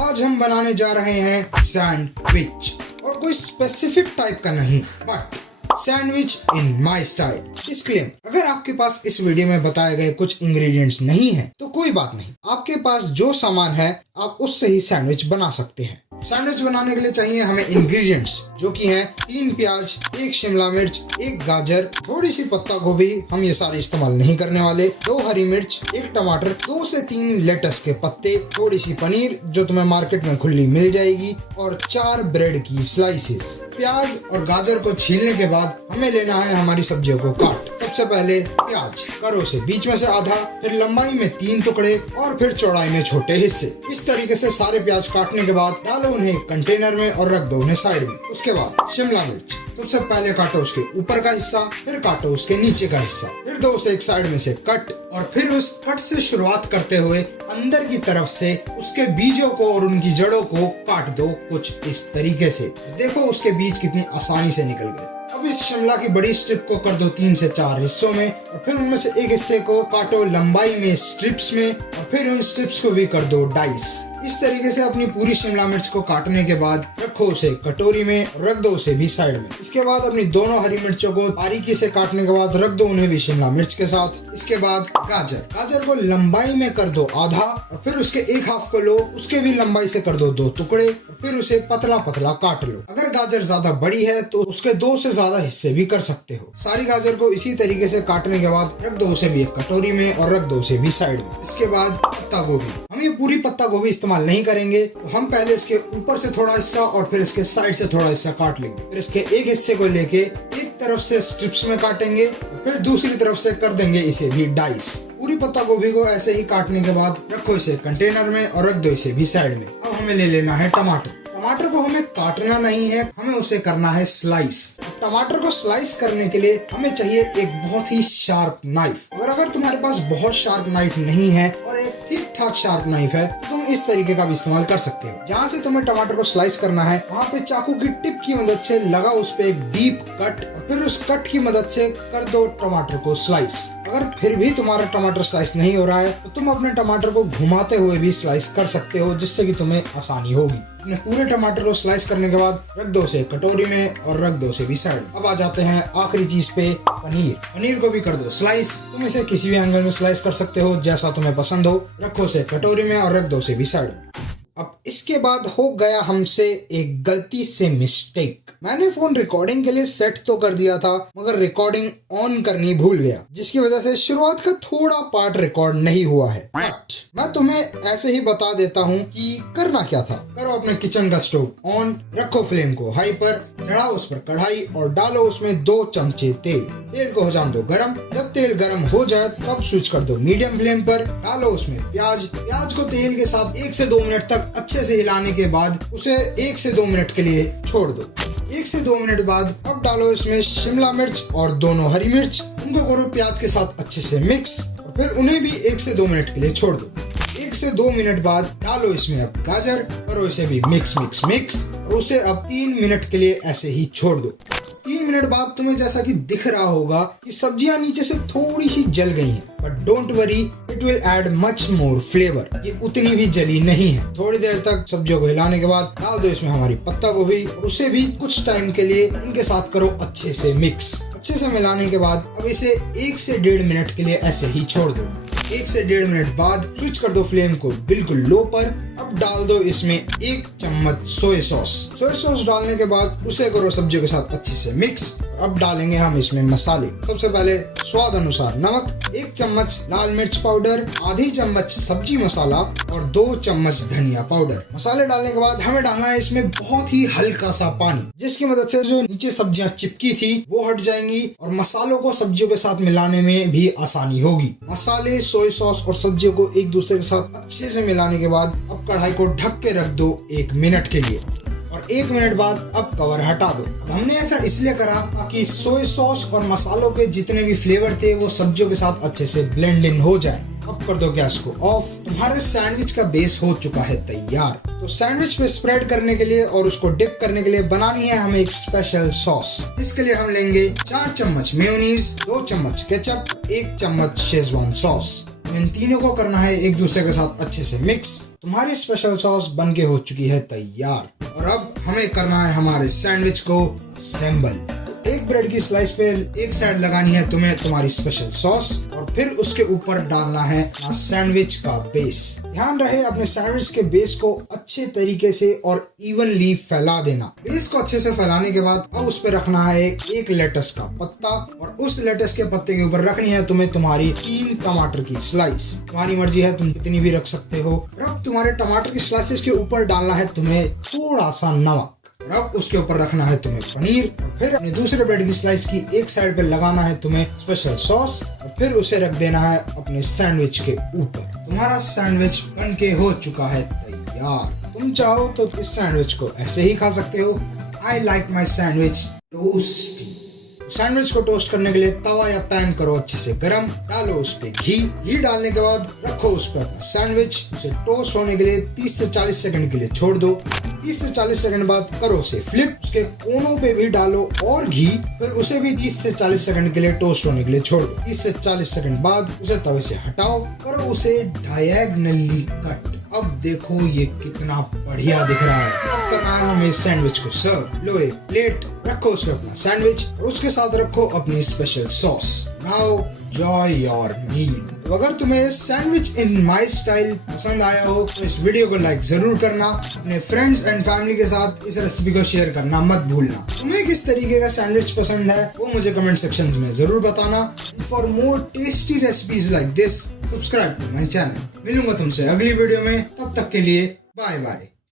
आज हम बनाने जा रहे हैं सैंडविच, और कोई स्पेसिफिक टाइप का नहीं, but sandwich in my style. Disclaimer, अगर आपके पास इस वीडियो में बताए गए कुछ इंग्रेडिएंट्स नहीं है तो कोई बात नहीं, आपके पास जो सामान है आप उससे ही सैंडविच बना सकते हैं। सैंडविच बनाने के लिए चाहिए हमें इंग्रेडिएंट्स, जो कि हैं 3 प्याज, 1 शिमला मिर्च, 1 गाजर, थोड़ी सी पत्ता गोभी, हम ये सारे इस्तेमाल नहीं करने वाले, 2 हरी मिर्च, 1 टमाटर, 2 से 3 लेटस के पत्ते, थोड़ी सी पनीर जो तुम्हें मार्केट में खुली मिल जाएगी, और 4 ब्रेड की स्लाइसेस। प्याज और गाजर को छीलने के बाद हमें लेना है हमारी सब्जियों को काट। सबसे पहले प्याज करो से बीच में से आधा, फिर लंबाई में 3 टुकड़े और फिर चौड़ाई में छोटे हिस्से। इस तरीके से सारे प्याज काटने के बाद डालो उन्हें एक कंटेनर में और रख दो उन्हें साइड में। उसके बाद शिमला मिर्च सबसे पहले काटो उसके ऊपर का हिस्सा, फिर काटो उसके नीचे का हिस्सा, फिर दो उसे एक साइड में से कट, और फिर उस कट से शुरुआत करते हुए अंदर की तरफ से उसके बीजों को और उनकी जड़ों को काट दो कुछ इस तरीके से। देखो उसके बीज कितनी आसानी से निकल गए। अब इस शिमला की बड़ी स्ट्रिप को कर दो 3 से 4 हिस्सों में, और फिर उनमें से एक हिस्से को काटो लंबाई में स्ट्रिप्स में, और फिर उन स्ट्रिप्स को भी कर दो डाइस। इस तरीके से अपनी पूरी शिमला मिर्च को काटने के बाद रखो उसे कटोरी में, रख दो उसे भी साइड में। इसके बाद अपनी दोनों हरी मिर्चों को बारीकी से काटने के बाद रख दो उन्हें भी शिमला मिर्च के साथ। इसके बाद गाजर को लंबाई में कर दो आधा, और फिर उसके एक हाफ को लो, उसके भी लंबाई से कर दो 2 टुकड़े, और फिर उसे पतला पतला काट लो। अगर गाजर ज्यादा बड़ी है तो उसके 2 से ज्यादा हिस्से भी कर सकते हो। सारी गाजर को इसी तरीके से काटने के बाद रख दो उसे भी एक कटोरी में और रख दो उसे भी साइड में। इसके बाद पत्ता गोभी, हम ये पूरी पत्ता गोभी इस्तेमाल नहीं करेंगे, तो हम पहले इसके ऊपर से थोड़ा हिस्सा और फिर इसके साइड से थोड़ा हिस्सा काट लेंगे। फिर इसके एक हिस्से को लेके एक तरफ से स्ट्रिप्स में काटेंगे, फिर दूसरी तरफ से कर देंगे इसे भी डाइस। पूरी पत्ता गोभी को ऐसे ही काटने के बाद रखो इसे कंटेनर में और रख दो इसे भी साइड में। अब हमें ले लेना है टमाटर को हमें काटना नहीं है, हमें उसे करना है स्लाइस। टमाटर को स्लाइस करने के लिए हमें चाहिए एक बहुत ही शार्प नाइफ। अगर तुम्हारे पास बहुत शार्प नाइफ नहीं है और एक ठीक ठाक शार्प नाइफ है तो तुम इस तरीके का भी इस्तेमाल कर सकते हो। जहाँ से तुम्हें टमाटर को स्लाइस करना है वहाँ पे चाकू की टिप की मदद से लगा उस पे एक डीप कट, और फिर उस कट की मदद से कर दो टमाटर को स्लाइस। अगर फिर भी तुम्हारा टमाटर स्लाइस नहीं हो रहा है तो तुम अपने टमाटर को घुमाते हुए भी स्लाइस कर सकते हो, जिससे कि तुम्हें आसानी होगी। अपने पूरे टमाटर को स्लाइस करने के बाद रख दो उसे कटोरी में और रख दो उसे भी साइड। अब आ जाते हैं आखिरी चीज पे, पनीर को भी कर दो स्लाइस। तुम इसे किसी भी एंगल में स्लाइस कर सकते हो जैसा तुम्हें पसंद हो। रखो उसे कटोरी में और रख दो उसे भी साइड। अब इसके बाद हो गया हमसे एक गलती से मिस्टेक। मैंने फोन रिकॉर्डिंग के लिए सेट तो कर दिया था मगर रिकॉर्डिंग ऑन करनी भूल गया, जिसकी वजह से शुरुआत का थोड़ा पार्ट रिकॉर्ड नहीं हुआ है। बट मैं तुम्हें ऐसे ही बता देता हूँ कि करना क्या था। करो अपने किचन का स्टोव ऑन, रखो फ्लेम को हाई पर, चढ़ाओ उस पर कढ़ाई और डालो उसमें 2 चमचे तेल को हो जाने दो गरम। जब तेल गरम हो जाए तब स्विच कर दो मीडियम फ्लेम पर। डालो उसमें प्याज को तेल के साथ 1 से 2 मिनट तक अच्छे से हिलाने के बाद उसे 1 से 2 मिनट के लिए छोड़ दो। 1 से 2 मिनट बाद अब डालो इसमें शिमला मिर्च और दोनों हरी मिर्च, उनको करो प्याज के साथ अच्छे से मिक्स, और फिर उन्हें भी 1 से 2 मिनट के लिए छोड़ दो। 1 से 2 मिनट बाद डालो इसमें अब गाजर, करो इसे भी मिक्स और उसे अब 3 मिनट के लिए ऐसे ही छोड़ दो। 3 मिनट बाद तुम्हें जैसा कि दिख रहा होगा कि सब्जियां नीचे से थोड़ी सी जल गई हैं, but don't worry, it will add much more flavour. ये उतनी भी जली नहीं है। थोड़ी देर तक सब्जियों को हिलाने के बाद डाल दो इसमें हमारी पत्ता गोभी और उसे भी कुछ टाइम के लिए इनके साथ करो अच्छे से मिक्स। अच्छे से मिलाने के बाद अब इसे 1 से 1.5 मिनट के लिए ऐसे ही छोड़ दो। 1 से 1.5 मिनट बाद स्विच कर दो फ्लेम को बिल्कुल लो पर। अब डाल दो इसमें 1 चम्मच सोया सॉस डालने के बाद उसे करो सब्जियों के साथ अच्छे से मिक्स। अब डालेंगे हम इसमें मसाले। सबसे पहले स्वाद अनुसार नमक, 1 चम्मच लाल मिर्च पाउडर, आधी चम्मच सब्जी मसाला और 2 चम्मच धनिया पाउडर। मसाले डालने के बाद हमें डालना है इसमें बहुत ही हल्का सा पानी, जिसकी मदद से जो नीचे सब्जियां चिपकी थी वो हट जाएंगी और मसालों को सब्जियों के साथ मिलाने में भी आसानी होगी। मसाले, सोया सॉस और सब्जियों को एक दूसरे के साथ अच्छे से मिलाने के बाद अब कढ़ाई को ढक के रख दो 1 मिनट के लिए, और 1 मिनट बाद अब कवर हटा दो। हमने ऐसा इसलिए करा ताकि सोया सॉस और मसालों के जितने भी फ्लेवर थे वो सब्जियों के साथ अच्छे से ब्लेंड इन हो जाए। अब कर दो गैस को ऑफ। तुम्हारे सैंडविच का बेस हो चुका है तैयार। तो सैंडविच पे स्प्रेड करने के लिए और उसको डिप करने के लिए बनानी है हमें एक स्पेशल सॉस। इसके लिए हम लेंगे 4 चम्मच मेयोनीज, 2 चम्मच केचप, 1 चम्मच शेजवान सॉस। इन तीनों को करना है एक दूसरे के साथ अच्छे से मिक्स। तुम्हारी स्पेशल सॉस बन के हो चुकी है तैयार और अब हमें करना है हमारे सैंडविच को असेंबल। एक ब्रेड की स्लाइस पे एक साइड लगानी है तुम्हें तुम्हारी स्पेशल सॉस और फिर उसके ऊपर डालना है सैंडविच का बेस। ध्यान रहे अपने सैंडविच के बेस को अच्छे तरीके से और इवनली फैला देना। बेस को अच्छे से फैलाने के बाद अब उस पर रखना है एक लेटस का पत्ता और उस लेटस के पत्ते के ऊपर रखनी है तुम्हें तुम्हारी 3 टमाटर की स्लाइस। तुम्हारी मर्जी है तुम कितनी भी रख सकते हो। अब तुम्हारे टमाटर की स्लाइसेस के ऊपर डालना है तुम्हें थोड़ा सा नमक और अब उसके ऊपर रखना है तुम्हें पनीर और फिर अपने दूसरे ब्रेड की स्लाइस की एक साइड पे लगाना है तुम्हें स्पेशल सॉस और फिर उसे रख देना है अपने सैंडविच के ऊपर। तुम्हारा सैंडविच बन के हो चुका है तैयार। तुम चाहो तो इस सैंडविच को ऐसे ही खा सकते हो। I like my sandwich toasty. Sandwich को टोस्ट करने के लिए तवा या पैन करो अच्छे से गरम, डालो उस पे घी डालने के बाद रखो उस पर अपना सैंडविच। उसे टोस्ट होने के लिए 30 से 40 सेकंड के लिए छोड़ दो। 30 से 40 सेकंड बाद करो उसे फ्लिप, उसके कोनों पे भी डालो और घी, फिर उसे भी 30 से 40 सेकंड के लिए टोस्ट होने के लिए छोड़ दो। 30 से 40 सेकंड बाद उसे तवे से हटाओ, करो उसे डायगोनली कट। अब देखो ये कितना बढ़िया दिख रहा है। अब करना है हमें सैंडविच को सर्व। लो एक प्लेट, रखो उसमें अपना सैंडविच और उसके साथ रखो अपनी special sauce. Now enjoy your meal. तो अगर तुम्हें सैंडविच इन माय स्टाइल पसंद आया हो तो इस वीडियो को लाइक जरूर करना। अपने फ्रेंड्स एंड फैमिली के साथ इस रेसिपी को शेयर करना मत भूलना। तुम्हें किस तरीके का सैंडविच पसंद है वो मुझे कमेंट सेक्शन में जरूर बताना। For more tasty recipes like this subscribe to my channel. मिलूंगा तुमसे अगली वीडियो में, तब तक के लिए बाय बाय।